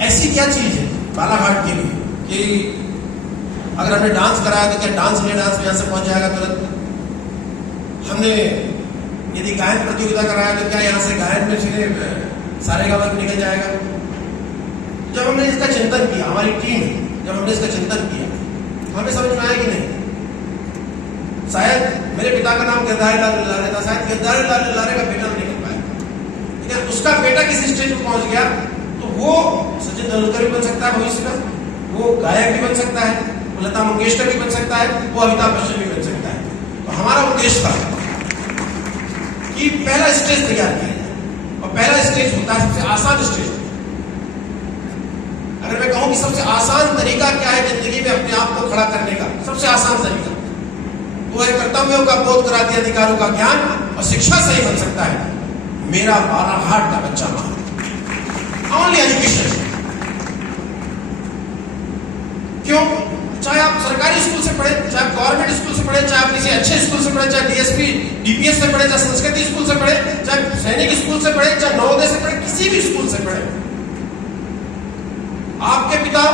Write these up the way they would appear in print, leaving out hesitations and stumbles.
ऐसी क्या चीज है बालाघाट के लिए कि अगर हमने डांस कराया तो क्या डांस में यहाँ से पहुंच जाएगा तुरंत? हमने यदि गायन प्रतियोगिता कराया तो क्या यहाँ से गायन में सीधे सारे गाँव में निकल जाएगा? जब हमने इसका चिंतन किया, हमारी टीम जब हमने इसका चिंतन किया, हमें समझ में आया कि नहीं, शायद मेरे पिता का नाम गिरधारी लाल लल्लारे था, शायद गिरधारी लाल लल्लारे का बेटा नहीं निकल पाया, लेकिन उसका बेटा किसी स्टेज पर पहुंच गया तो वो सचिन तेंदुलकर भी बन सकता है भविष्य में, वो गायक भी बन सकता है, वो लता मंगेशकर भी बन सकता है, वो अमिताभ बच्चन भी बन सकता है। तो हमारा उद्देश्य था कि पहला स्टेज तैयार किया जाए, और पहला स्टेज होता है सबसे आसान स्टेज। अगर मैं कहूं कि सबसे आसान तरीका क्या है जिंदगी में अपने आप को खड़ा करने का, सबसे आसान तरीका वो है कर्तव्यों का बोध कराते अधिकारों का ज्ञान और शिक्षा से ही बन सकता है मेरा बालाघाट का बच्चा महान। Only education. क्यों? चाहे आप सरकारी स्कूल से पढ़े, चाहे गवर्नमेंट स्कूल से पढ़े, चाहे आप किसी अच्छे स्कूल से पढ़े, चाहे डीएसपी डीपीएस से पढ़े, चाहे संस्कृति स्कूल से पढ़े, चाहे सैनिक स्कूल से पढ़े, चाहे नवोदय से पढ़े, किसी भी स्कूल से पढ़े, आपके पिता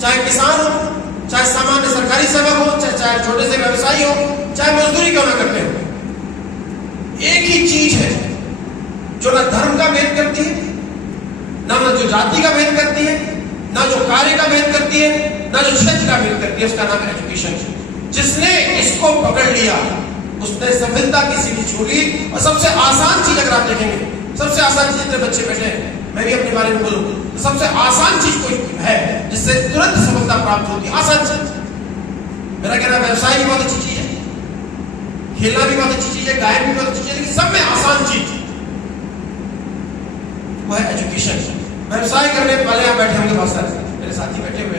चाहे किसान हो, चाहे सामान्य सरकारी सेवक हो, चाहे छोटे से व्यवसायी हो, चाहे मजदूरी क्यों ना करते हो, एक ही चीज है जो ना धर्म का भेद करती है, ना जो जाति का भेद करती है, ना जो कार्य का भेद करती है, ना जो क्षेत्र का भेद करती है, उसका नाम है एजुकेशन। जिसने इसको पकड़ लिया उसने सफलता की सीढ़ी छोड़ी। और सबसे आसान चीज अगर आप देखेंगे, सबसे आसान चीज, जितने बच्चे बैठे हैं, मैं भी अपने बारे में बोलूं तो सबसे आसान चीज कोई है जिससे तुरंत सफलता प्राप्त होती है, आसान चीज। मेरा कहना व्यवसाय भी बहुत अच्छी चीज है, खेलना भी बहुत अच्छी चीज है, गायन भी बहुत अच्छी चीज है, लेकिन सब में आसान चीज वो है एजुकेशन। व्यवसाय करने वाले यहाँ बैठे होंगे बहुत सारे मेरे साथी बैठे हुए,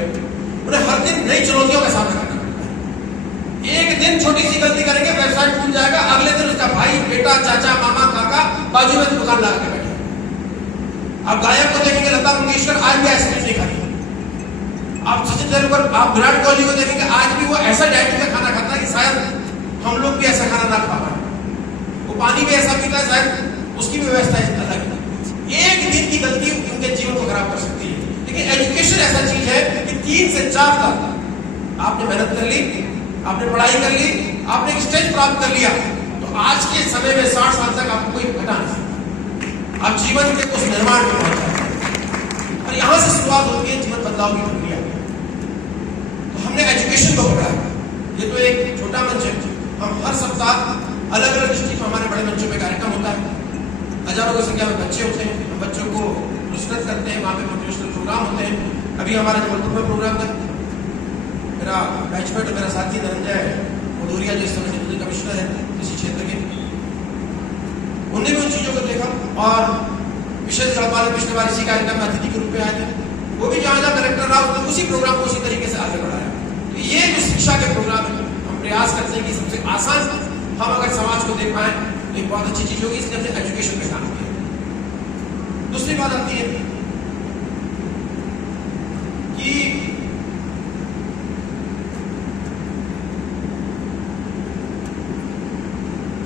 उन्हें हर दिन नई चुनौतियों का सामना करना पड़ता है। एक दिन छोटी सी गलती करेंगे, व्यवसाय टूट जाएगा, अगले दिन उसका भाई, बेटा, चाचा, मामा, काका बाजू में दुकान लगा के बैठे। आप गायक को देखेंगे, लता मंगेशकर आज भी आइसक्रीम नहीं खाती। आप सचिन तेंदुलकर, आप विराट कोहली को देखेंगे, आज भी वो ऐसा डाइट का खाना खाता है कि शायद हम लोग भी ऐसा खाना ना खा पाए। वो पानी भी ऐसा पीता है, शायद उसकी भी व्यवस्था अलग है। एक दिन की गलती उनके जीवन को खराब कर सकती है। लेकिन एजुकेशन ऐसा चीज है कि 3 से 4 साल आपने मेहनत कर ली, आपने पढ़ाई कर ली, आपने एक स्टेज प्राप्त कर लिया, तो आज के समय में 60 साल तक आपको कोई घटा नहीं सकता। आप जीवन के उस निर्माण में पहुंच जाते, और यहां से शुरुआत होती है जीवन बदलाव की प्रक्रिया। तो हमने एजुकेशन को पढ़ा। ये तो एक छोटा मंच है। हम हर सप्ताह अलग अलग डिस्ट्रिक्ट में हमारे बड़े मंचों में कार्यक्रम होता है, हजारों की संख्या में बच्चे होते हैं, हम बच्चों को पुरस्कृत करते हैं, वहाँ पे मोटिवेशनल प्रोग्राम होते हैं। अभी हमारे जबलपुर में प्रोग्राम था, मेरा बैचमेट, मेरा साथी धनंजय भदौरिया जो इस समय डिप्टी कमिश्नर है किसी क्षेत्र के, उन्होंने भी उन चीजों को देखा और विशेष गढ़पाल पिछले बार इसी कार्यक्रम में अतिथि के रूप में आए थे। वो भी जहाँ जहाँ कलेक्टर रहा उसने उसी प्रोग्राम को उसी तरीके से आगे बढ़ाया। तो ये जो शिक्षा के प्रोग्राम है, हम प्रयास करते हैं कि सबसे आसान हम अगर समाज को दे पाए तो एक बहुत अच्छी चीज होगी। इसलिए हमने एजुकेशन पे काम किया। दूसरी बात आती है कि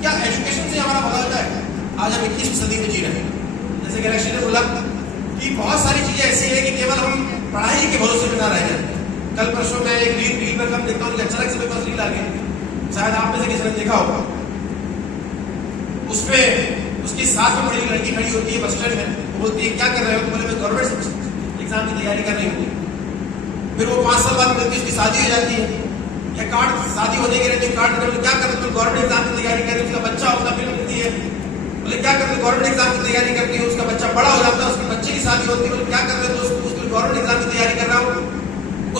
क्या एजुकेशन से हमारा भला होता है? आज हम 21वीं सदी में जी रहे हैं। जैसे गैलेक्सी ने बोला कि बहुत सारी चीजें ऐसी है कि केवल हम पढ़ाई के भरोसे में ना रह जाए। कल परसों में एक रील पर हम देखता हूँ कि अचानक से मेरे पास रील आ गई, शायद आप में से किसी ने देखा होगा। उसमें उसकी साथ में बड़ी लड़की खड़ी होती है बस स्टैंड में, वो बोलती है क्या कर रहे हो? बोले मैं गवर्नमेंट एग्जाम की तैयारी कर रही हूँ। फिर वो 5 साल बाद मिलती है, उसकी शादी हो जाती है, या कार्ड शादी होने के लिए कार्ड निकल, क्या कर रहे हो? गवर्नमेंट एग्जाम की तैयारी कर रही है, उसका बच्चा होता फिर मिलती है, बोले क्या कर रहे हो? गवर्नमेंट एग्जाम की तैयारी करती है, उसका बच्चा बड़ा हो जाता है, उसके बच्चे की शादी होती है, बोले क्या कर रहे हो? तो उसको गवर्नमेंट एग्जाम की तैयारी कर रहा हूँ,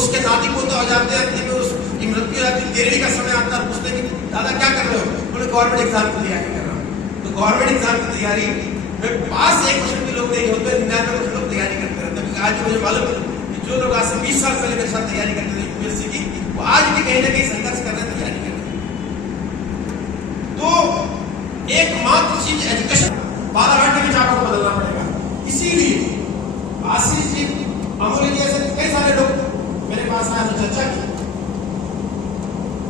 उसके नाती पोता हो जाते हैं, अंतिम में उसकी मृत्यु हो जाती है, तेरहवीं का समय आता है, पूछते हैं कि दादा क्या कर रहे हो? बोले गवर्नमेंट एग्जाम की तैयारी कर रहा हूँ। तो गवर्नमेंट एग्जाम की तैयारी में पास 1% भी लोग नहीं होते, 99% लोग तैयारी करते रहते हैं। आज मुझे मालूम है कि जो लोग आज से 20 साल पहले मेरे साथ तैयारी करते थे यूपीएससी की, वो आज भी कहीं ना कहीं संघर्ष कर रहे हैं, तैयारी कर रहे हैं। तो एकमात्र चीज एजुकेशन, बालाघाट के विचारों को बदलना पड़ेगा। इसीलिए आशीष जी, अमूल्य जी, ऐसे कई सारे लोग मेरे पास आए तो चर्चा की,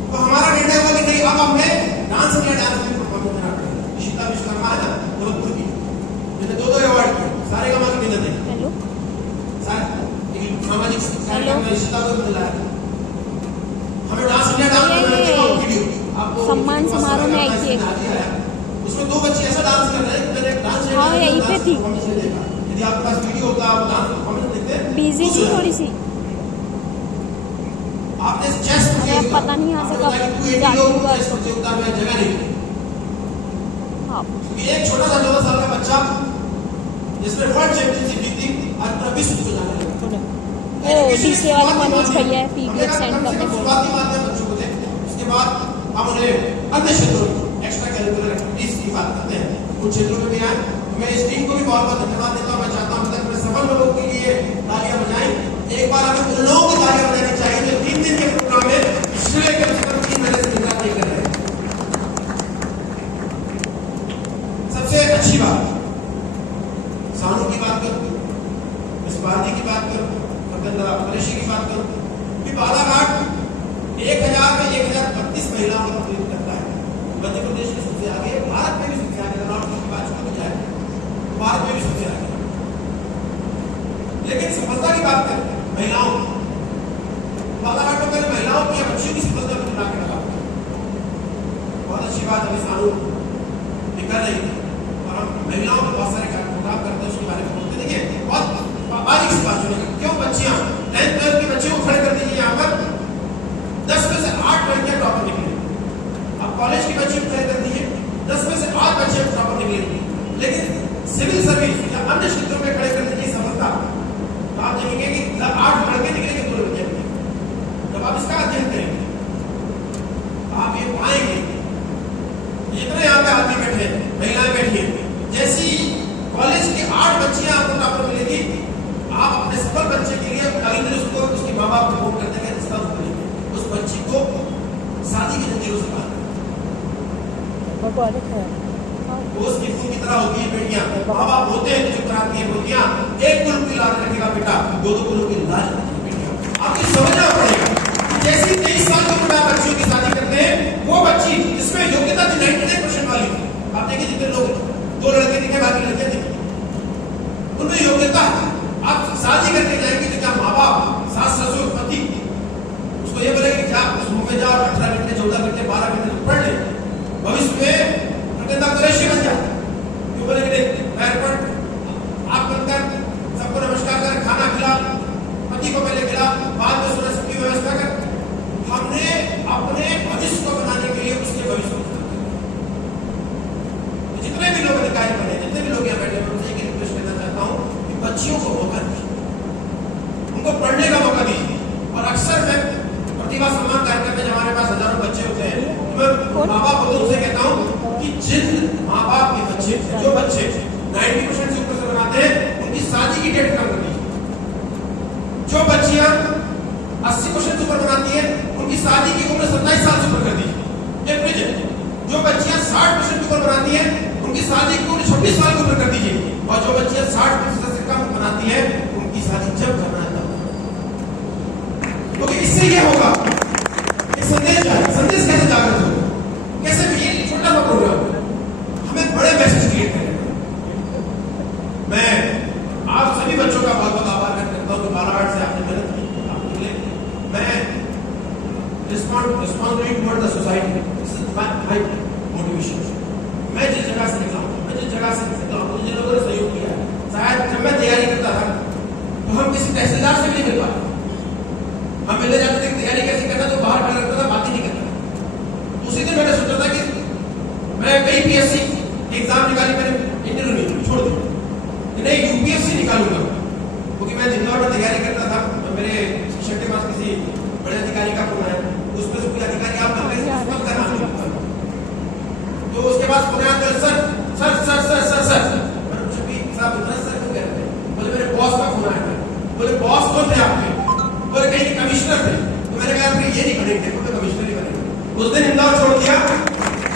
तो हमारा निर्णय हुआ कि नहीं, अब हमें डांस इंडिया डांस में परफॉर्मेंस देना पड़ेगा। शीता विश्वकर्मा है ना जबलपुर की, मैंने 2 अवार्ड किए, सारे गाँव की विनर है। निश्चिता को भी दिलाया। हमें डांस इंडिया डांस वीडियो आपको सम्मान समारोह में आई थी। उसमें 2 बच्चे ऐसा डांस कर रहे हैं, मैंने डांस हाँ यहीं पे थी। यदि आपके पास वीडियो होगा आप डांस परफॉर्मेंस देखते हैं। बिजी थी थोड़ी सी, आपने चेस पता नहीं यहाँ से कब चेस प्रतियोगिता में जगह नहीं मिली। एक छोटा सा 14 साल का बच्चा जिसने वर्ल्ड चैंपियनशिप जीती आज पूरा विश्व को जाने लगा। वो डीसी वाले मनोज भैया है, पीडीएफ सेंड करने को। शुरुआती माध्यम बच्चों को थे, उसके बाद हम उन्हें अन्य क्षेत्रों में एक्स्ट्रा करिकुलर एक्टिविटीज की बात करते हैं, उन क्षेत्रों में भी आए। मैं इस टीम को भी बहुत बहुत धन्यवाद देता हूँ। मैं चाहता हूँ तक सफल लोगों के लिए तालियां बजाएं। एक बार हमें उन लोगों की तालियां बजानी चाहिए जो 3 दिन के प्रोग्राम में पिछले कम से कम 3 महीने से निगरानी कर रहे हैं। सबसे अच्छी बात सानू की बात करूं, इस भारती की बात करूं, परेशी की बात करूं, कि बालाघाट 1000 में 1032 महिलाओं का प्रतिनिधित्व करता है। मध्य प्रदेश में सबसे आगे, भारत में भी सबसे आगे, भारत में भी सबसे आगे। लेकिन सफलता की बात करें महिलाओं, बालाघाट में पहले महिलाओं की बच्चियों की सफलता को चुना के रखा। बहुत अच्छी बात हमें सानू निकल रही है और हम महिलाओं को बहुत सारे प्रोग्राम करते हैं, उसके बारे में बोलते। देखिए बहुत बारीक सी बात सुनिए, क्यों बच्चियां 10th 12th के बच्चे को खड़े कर दीजिए यहाँ पर, 10 में से 8 लड़कियां टॉपर निकले। अब कॉलेज की बच्ची को खड़े कर दीजिए, 10 में से 8 बच्चे टॉपर निकलेंगे। लेकिन सिविल सर्विस या अन्य क्षेत्रों में खड़े कर दीजिए सफलता, तो आप देखेंगे कि 8 लड़के निकलेंगे 2 लड़कियां निकलेंगे। जब आप इसका अध्ययन करेंगे आप ये पाएंगे, जितने यहाँ पे आदमी बैठे हैं, महिलाएं बैठी हैं, जैसी कॉलेज की 8 बच्चियां आपको टॉपर मिलेगी, आप अपने सफल बच्चे के लिए अगले दिन उसको उसके माँ बाप को फोन कर देंगे, रिश्ता करेंगे, उस बच्ची को शादी की जंजीरों से बाहर वो उसकी फूल की तरह होती है बेटियां। माँ बाप होते हैं जो कराती है बेटियां, एक कुल की लाज रखेगा बेटा, 2 कुलों की लाज रखेगी बेटियां। आपको समझना पड़ेगा, जैसी 23 साल की उम्र में बच्चियों की शादी करते हैं, वो बच्ची जिसमें योग्यता थी 99% वाली थी, आप देखिए जितने लोग 2 लड़के दिखे बाकी लड़कियां दिखी, उनमें योग्यता आप शादी करके जाएंगे तो क्या माँ बाप, सास ससुर, पति उसको ये बोलेंगे कि जा उस मुंह में जाओ 18 घंटे 14 घंटे 12 घंटे पढ़ ले, भविष्य में कुरैशी बन जाए। क्यों बोलेंगे पैर पर आप बनकर सबको नमस्कार कर, खाना खिला, पति को पहले खिला, बाद में सोने सबकी व्यवस्था कर। हमने अपने भविष्य को बनाने के लिए उसके भविष्य को जितने भी लोग अधिकारी बने, जितने भी लोग यहाँ बैठे हैं, उनसे एक रिक्वेस्ट करना चाहता हूँ कि बच्चियों को मौका दीजिए, उनको पढ़ने का मौका दीजिए। और अक्सर मैं प्रतिभा सम्मान कार्यक्रम में हमारे पास हजारों बच्चे होते हैं, मैं माँ बाप होते उनसे कहता हूँ कि जिन माँ बाप के बच्चे, जो बच्चे 90% से ऊपर से बनाते हैं, उनकी शादी की डेट कम कर दीजिए। जो बच्चियां 80% से ऊपर बनाती है, उनकी शादी की उम्र 27 साल से ऊपर कर दीजिए। जो बच्चियां 60% से ऊपर बनाती है, उनकी शादी की उम्र 26 साल के ऊपर कर दीजिए। और जो बच्चियां 60% से कम बनाती है, उनकी शादी जब करना है तब। क्योंकि इससे ये होगा, संदेश कैसे जागृत होगा, कैसे भी ये छोटा सा प्रोग्राम हमें बड़े मैसेज क्रिएट करेगा। मैं आप सभी बच्चों का बहुत बहुत आभार व्यक्त करता हूँ कि बालाघाट से आपने मेहनत की, आप निकले। मैं responsibility toward the society, this is my motivation. मैं जिस जगह से निकला हूँ, मुझे लोगों ने सहयोग किया है। शायद जब मैं तैयारी करता था तो हम किसी तहसीलदार से भी नहीं मिल पाते, हम मिलने जाते थे तैयारी कैसे करना, तो बाहर खड़ा रखता था, बात ही नहीं करता। उसी दिन मैंने सोचा था कि मैं कई पीएससी एग्जाम निकाली, मैंने इंटरव्यू नहीं छोड़ दिया, नहीं यूपीएससी निकालूंगा। क्योंकि मैं इंदौर में तैयारी करता था, तो मेरे शिक्षक के पास किसी बड़े अधिकारी का फोन आया, उसमें से कोई अधिकारी आप का नाम नहीं, तो उसके पास फोन आया, sir sir sir sir sir sir मैंने पूछा कि साहब इतना सर क्यों कह रहे हैं? बोले मेरे बॉस का फोन आया। बोले बॉस कौन थे आपके? बोले कहीं कमिश्नर थे। तो मैंने कहा फिर ये नहीं बनेंगे, तो कमिश्नर ही बनेंगे। उस दिन इंदौर छोड़ दिया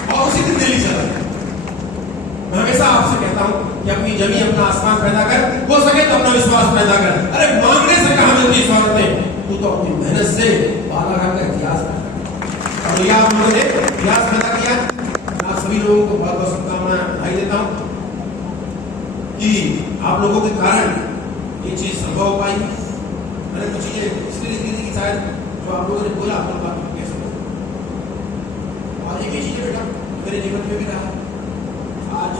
और उसी दिन दिल्ली चला गया। मैं हमेशा आपसे कहता हूँ कि अपनी जमी अपना आसमान पैदा कर, हो सके तो अपना विश्वास पैदा कर। अरे मांगने से कहा मिलती स्वागत, तू तो अपनी मेहनत से बालाघाट का इतिहास पैदा कर। और यह आप लोगों ने इतिहास पैदा किया। आप सभी लोगों को बहुत बहुत शुभकामनाएं बधाई देता हूँ कि आप लोगों के कारण ये चीज संभव हो पाई। मैंने कुछ चीजें इसलिए लिखी थी कि शायद जो आप लोगों ने बोला आप लोग बात कैसे हो। और एक ही चीज है बेटा मेरे जीवन में भी रहा, आज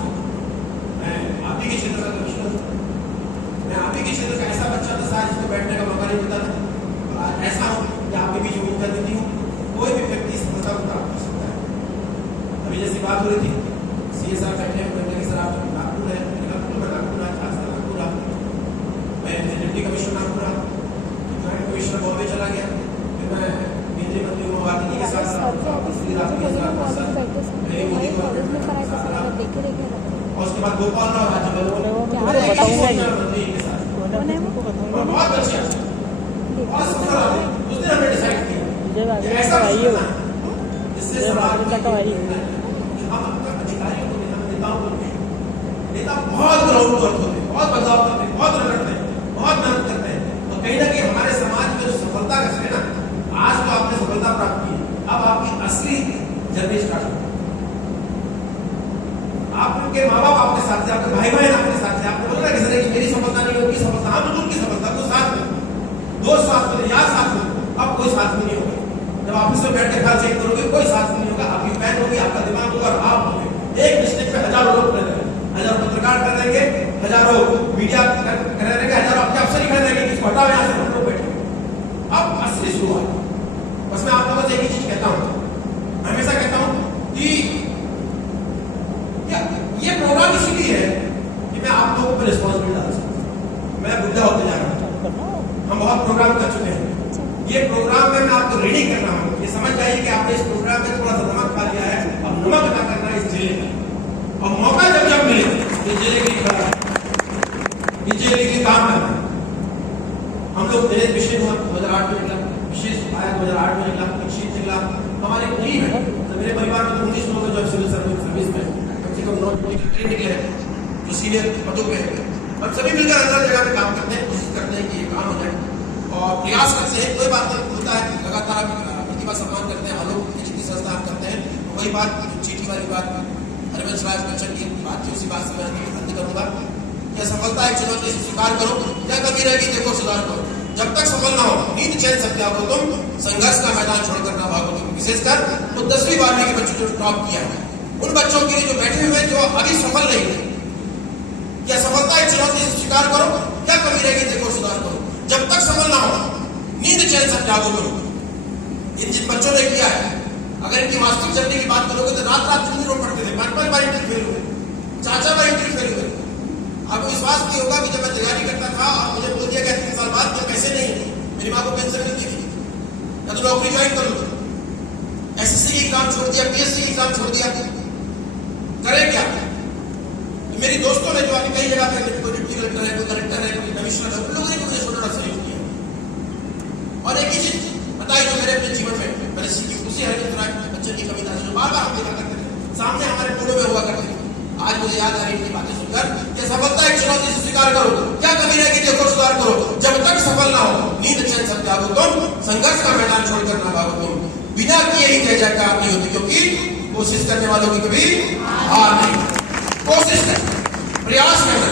मैं आप ही के क्षेत्र का कमिश्नर हूँ, मैं आप ही के क्षेत्र का ऐसा बच्चा था शायद जिसको बैठने का मौका नहीं मिलता था, और आज ऐसा हो कि आपके बीच उम्मीद कर देती हूँ कोई भी व्यक्ति सफलता को प्राप्त कर सकता है। अभी जैसी बात हो रही थी सीए साहब बैठे हुए कि सर आप नागपुर है, मैं नागपुर आज नागपुर मैं deputy commissioner Nagpur joint commissioner Bombay चला गया, फिर मैं केंद्रीय मंत्री मोदी के साथ और उसके बाद गोपाल राव मंत्री के साथ बहुत अच्छे और सफल आदमी। उस दिन हमने डिसाइड किया कि ऐसा जिससे समाज में हम अधिकारियों को नेताओं को नेता बहुत ग्राउंड वर्क होते हैं, बहुत बदलाव करते हैं, बहुत रगड़ते हैं, बहुत मेहनत करते हैं, और कहीं ना कहीं हमारे समाज में जो सफलता का है ना, आज तो आपने सफलता प्राप्त की, अब आपकी असली जर्नी स्टार्ट हो। आपके माँ बाप आपके साथ थे, आपके भाई बहन आपके साथ थे, आपने बोला कि मेरी सफलता नहीं होगी, सफलता हम उनकी सफलता को साथ में दोस्त साथ में यार साथ में, अब कोई साथ में नहीं होगा। जब ऑफिस में बैठ के ख्याल चेक करोगे कोई साथ में नहीं होगा, आपकी पैन होगी, आपका दिमाग होगा, और आप होंगे। एक डिस्ट्रिक्ट में हजारों लोग खड़े रहेंगे, हजारों पत्रकार खड़े रहेंगे, हजारों मीडिया खड़े रहेंगे, हजारों आपके अफसर खड़े रहेंगे, किसको हटाओ यहाँ से, हम लोग बैठे। अब असली शुरुआत बस मैं आप लोगों से एक ही चीज कहता हूँ, हमेशा कहता हूँ कि ये प्रोग्राम इसलिए है कि मैं आप लोगों पर रिस्पॉन्सिबिलिटी डाल सकता हूँ। मैं बुढ़ा होते जा रहा हूँ, हम बहुत प्रोग्राम कर चुके हैं, ये प्रोग्राम में मैं आपको रेडी कर रहा हूँ। ये समझ जाइए कि आपने इस प्रोग्राम में थोड़ा सा नमक खा लिया है, अब नमक अदा करना है इस जिले का, और मौका जब जब मिले तो जिले के लिए खड़ा है, इस जिले के लिए काम करना है। हम लोग मेरे विषय 2008 में निकला, विशेष आया 2008 में निकला, विशेष निकला, हमारी टीम है, तो मेरे परिवार में 19 लोग हैं जो सिविल सर्विस में कम से कम 9 निकले हैं जो सीनियर पदों पे है, और सभी मिलकर अलग जगह पे काम करते हैं, कोशिश करते हैं कि ये काम हो जाए और प्रयास करते हैं। कोई बात नहीं होता है, लगातार प्रतिभा सम्मान करते हैं, आलोक संस्था करते हैं। वही बात चीटी वाली बात हरिवंश राज बच्चन की बात थी, उसी बात से मैं अंत करूंगा। क्या सफलता एक चुनौती से स्वीकार करो, क्या कमी रहेगी देखो सुधार करो, जब तक सफल ना हो नींद चैन सब त्यागो तुम, संघर्ष का मैदान छोड़कर ना भागो तुम। विशेषकर वो 10वीं 12वीं के बच्चों जो टॉप किया है, उन बच्चों के लिए जो बैठे हुए जो अभी सफल नहीं है, क्या सफलता एक चुनौती से स्वीकार करो, क्या कमी रहेगी देखो सुधार करो, जब तक सफल ना हो नींद चैन सब त्यागो तुम। जिन बच्चों ने किया है, अगर इनकी वास्तविक जर्नी की बात करोगे तो रात रात दिन रो पड़ते थे, 5 बार इंटरव्यू फेल हुए, 4 बार इंटरव्यू फेल हुए। आपको विश्वास नहीं होगा कि जब मैं तैयारी करता था और मुझे बोल दिया गया 3 साल बाद कि पैसे नहीं, मेरी माँ को पेंशन मिलती थी, या तो नौकरी ज्वाइन कर लो, एसएससी एग्जाम छोड़ दिया, पीएससी एग्जाम छोड़ दिया, करें क्या? मेरी दोस्तों ने जो अभी कई जगह पे कोई डिप्टी कलेक्टर है, कोई कलेक्टर है, कोई कमिश्नर है, उन लोगों ने मुझे छोड़ना सहयोग किया। और एक ही चीज बताई जो मेरे अपने जीवन में मैंने सीखी, उसी हरिवंश राज बच्चन की कविता जो बार बार हम देखा करते थे, सामने हमारे पुलों में हुआ करती थी। आज मुझे याद आ रही है बातें सुनकर, कि सफलता एक चुनौती से स्वीकार करो, क्या कमी रहेगी देखो सुधार करो, जब तक सफल ना हो नींद चैन सब त्यागो तुम, संघर्ष का मैदान छोड़कर ना भागो तुम। बिना किए ही जय जयकार नहीं होती, क्योंकि कोशिश करने वालों की कभी हार नहीं। कोशिश करें, प्रयास करना।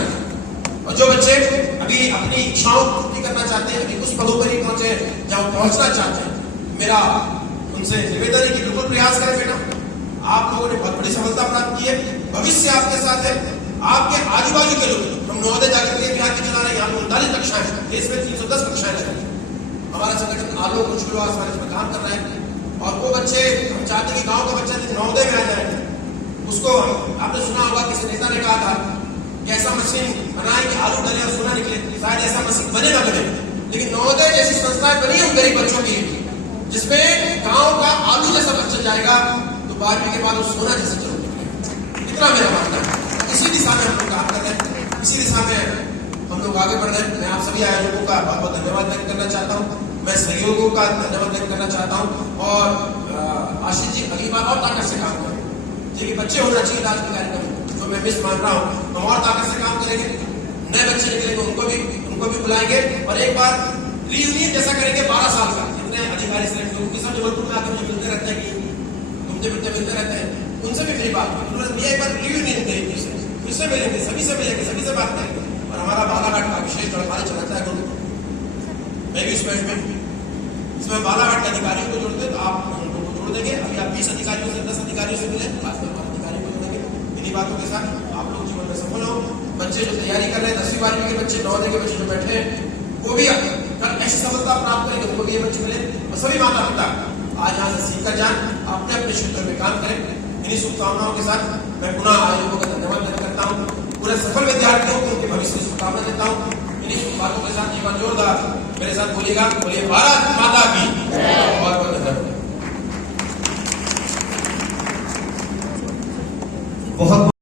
और जो बच्चे अभी अपनी इच्छाओं को पूरी करना चाहते हैं, अभी उस पदों पर ही पहुंचे जहां पहुंचना चाहते हैं, मेरा उनसे निवेदन है कि बिल्कुल प्रयास करें बेटा। आप लोगों ने बहुत बड़ी सफलता प्राप्त की है, भविष्य आपके साथ है, आपके आजू बाजू के लोग। हम नवोदय जाकर के बिहार के चला रहे हैं, यहाँ पे 39 कक्षाएं, देश में 310 कक्षाएं लगेंगी। हमारा संगठन आलोक उज्ज्वल इसमें काम कर रहा है, और वो बच्चे हम चाहते हैं कि गाँव का बच्चा नवोदय में आ जाए। उसको आपने सुना होगा किसी नेता ने कहा था कि ऐसा मशीन बनाए कि आलू डले और सोना निकले, शायद ऐसा मशीन बने ना बने, लेकिन नवोदय जैसी संस्थाएं बनी है उन गरीब बच्चों की, जिसमें गांव का आलू जैसा बच्चा जाएगा तो 12वीं के बाद वो सोना जैसे चलोगे। इतना मेरा मानना है। इसी दिशा में हम लोग काम कर रहे हैं, इसी दिशा में हम लोग आगे बढ़ रहे हैं। मैं आप सभी आयोजकों का बहुत बहुत धन्यवाद व्यक्त करना चाहता हूँ, मैं सहयोगों का धन्यवाद व्यक्त करना चाहता हूँ। और आशीष जी अगली बार और ताकत से काम करें, देखिए बच्चे होना चाहिए आज के कार्यक्रम जो मैं मिस मान रहा हूँ, हम और ताकत से काम करेंगे। नए बच्चे निकलेंगे उनको भी बुलाएंगे, और एक बार रियूनियन जैसा करेंगे 12 साल का। जितने अधिकारी सेलेक्ट लोग सब जबलपुर में आकर मुझे मिलते रहते हैं, कि घूमते फिरते मिलते रहते हैं, उनसे भी मेरी बात हुई। उन्होंने एक बार रियूनियन करेंगे, फिर से मिलेंगे, सभी से मिलेंगे, सभी से बात करेंगे। और हमारा बालाघाट का विशेष हमारे चलाता है मैं भी इस बैच में इसमें बालाघाट के अधिकारियों को जोड़ते तो आप हम लोग को जोड़ देंगे। अभी आप 20 अधिकारियों से 10 अधिकारियों से मिले, खासकर अधिकारियों को जोड़ेंगे। इन्हीं बातों के साथ आप लोग जीवन में सफल हो। बच्चे जो तैयारी कर रहे हैं 10वीं 12वीं के बच्चे, 9वीं के बच्चे जो बैठे हैं वो भी कल ऐसी सफलता प्राप्त करेंगे, उनको भी ये बच्चे मिले। और सभी माता पिता आज यहाँ से सीखकर जाएं, अपने अपने क्षेत्र में काम करें। इन्हीं शुभकामनाओं के साथ मैं पुनः आयोजकों का धन्यवाद व्यक्त करता हूँ। पूरे सफल विद्यार्थियों को उनके भविष्य की शुभकामना देता हूँ। इन्हीं बातों के साथ एक बार जोरदार मेरे साथ बोलिएगा, बोलिए भारत माता की। बहुत बहुत धन्यवाद। बहुत